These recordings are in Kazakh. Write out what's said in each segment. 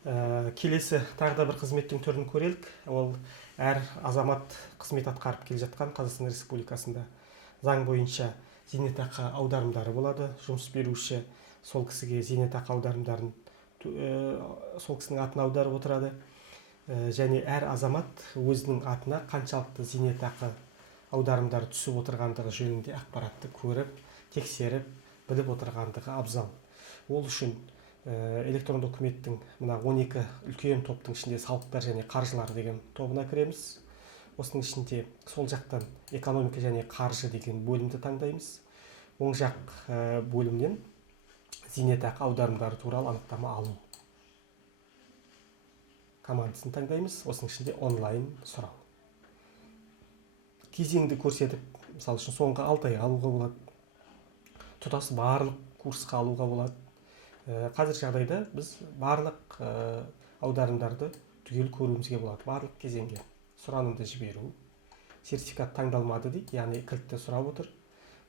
Келесі тағы да бір қызметтің түрін көрелік. Ол әр азамат қызмет атқарып келе жатқан Қазақстан Республикасында заң бойынша зейнетақы аударымдары болады. Жұмыс беруші сол кісіге зейнетақы аударымдарын сол кісінің атына аударып отырады. Және әр азамат өзінің атына қаншалықты зейнетақы аударымдары түсіп отырғандығы жөнінде ақпаратты көріп, тексеріп, біліп отырғандығы абзал. Ол үшін электронды үкіметтің мына 12 үлкен топтың ішінде салықтар және қаржылар деген тобына кіреміз. Осының ішінде сол жақтан экономика және қаржы деген бөлімді таңдаймыз. Оң жақ бөлімнен зейнетақы аударымдары туралы анықтама алу командасын таңдаймыз. Осының ішінде онлайн сұрау. Кезеңді көрсетіп, мысалы үшін соңғы 6 ай алуға болады. Тұтас барлық курсқа алуға болады. Қазір жағдайда біз барлық аударымдарды түгел көруімізге болады. Барлық кезеңге сұранымды жіберу. Сертификат таңдалмады дейді, яғни кілтті сұрап отыр.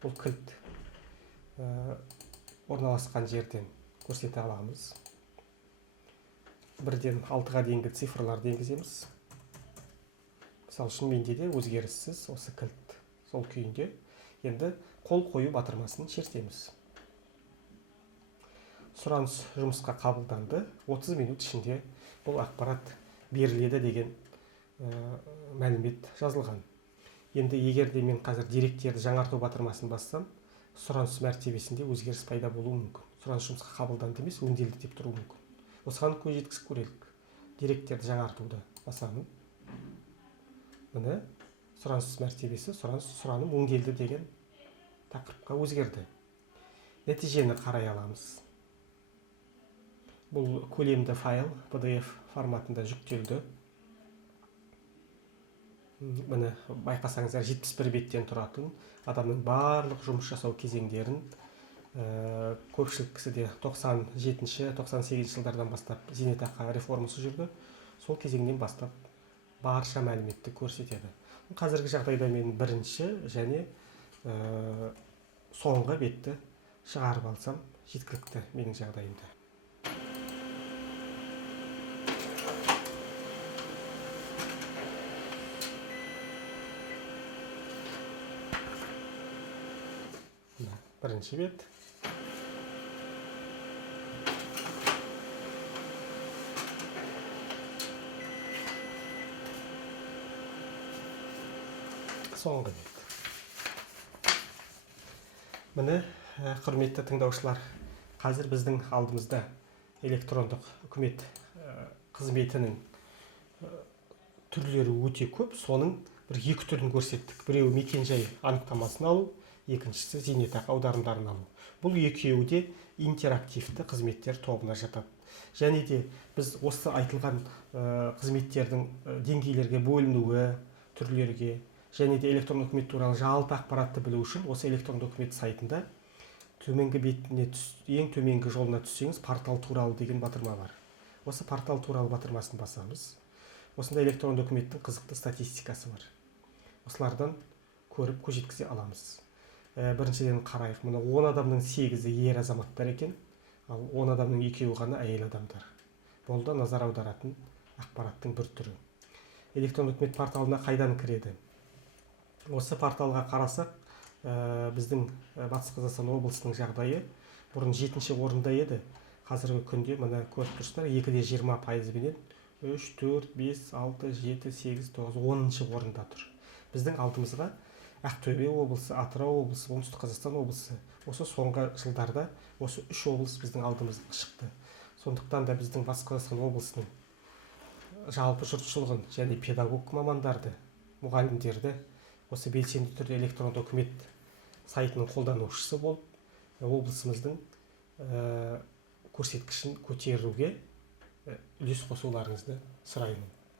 Бұл кілт орналасқан жерден көрсете аламыз. 1-ден 6-ға дейінгі цифрларды енгіземіз. Мысалы үшін менде де өзгеріссіз осы кілт сол күйінде. Енді қол қою батырмасын шертеміз. Сұраныс жұмысқа қабылданды. 30 минут ішінде бұл ақпарат беріледі деген мәлімет жазылған. Енді егер де мен қазір деректерді жаңарту батырмасын бассам, сұраныс мәртебесінде өзгеріс пайда болуы мүмкін. Сұраныс жұмысқа қабылданды емес, өңделді деп тұруы мүмкін. Осыған көз жеткізіп көрелік. Деректерді жаңартуды басамын. Міне сұраныс мәртебесі, сұраным өңделді деген тақырыпқа өзгерді. Нәтижені қарай аламыз. Бұл көлемді файл PDF форматында жүктелді. Міне байқасаңыздар 71 беттен тұратын адамның барлық жұмыс жасау кезеңдерін көпшілік кісіде 97-98 жылдардан бастап зейнетақы реформасы жүрді. Сол кезеңнен бастап барша мәліметті көрсетеді. Қазіргі жағдайда мен бірінші және соңғы бетті шығарып алсам жеткілікті менің жағдайымда. Бірінші бет. Соңғы бет. Міне, құрметті тыңдаушылар, қазір біздің алдымызда электрондық үкімет қызметінің түрлері өте көп. Соның бір 2 түрін көрсеттік. Біреуі мекен-жай анықтамасын алу, екіншісі зейнетақы аударымдарын алу. Бұл екеуі де интерактивті қызметтер тобына жатады. Және де біз осы айтылған қызметтердің деңгейлерге бөлінуі, түрлерге, және де электронды үкімет туралы жалпы ақпаратты білу үшін осы электронды үкімет сайтында төменгі бетіне ең төменгі жолына түссеңіз, портал туралы деген батырма бар. Осы портал туралы батырмасын басамыз. Осында электронды үкіметтің қызықты статистикасы бар. Осылардан көріп көз жеткізе аламыз. Біріншіден қарайық. Мұны 10 адамның 8-і ер азаматтар екен, ал 10 адамның 2-і ғана әйел адамдар. Бұл да назар аударатын ақпараттың бір түрі. Электронды үкімет порталына қайдан кіреді? Осы порталға қарасақ, біздің Батыс Қазақстан облысының жағдайы бұрын 7-ші орында еді. Қазіргі күнде мына көріп тұрсыздар, 2,20% бенен 3, 4, 5, 6, 7, 8, 9, 10-шы орында тұр. Біздің алдымызға Ақтөбе облысы, Атырау облысы, Оңтүстік Қазақстан облысы. Осы соңғы жылдарда осы 3 облыс біздің алдымызға шықты. Сондықтан да біздің Батыс Қазақстан облысының жалпы жұртшылығын және педагог мамандарды, мұғалімдерді осы белсенді түрде электронды үкімет сайтының қолданушысы болып, облысымыздың көрсеткішін көтеруге үлес қосуларыңызды сұраймын.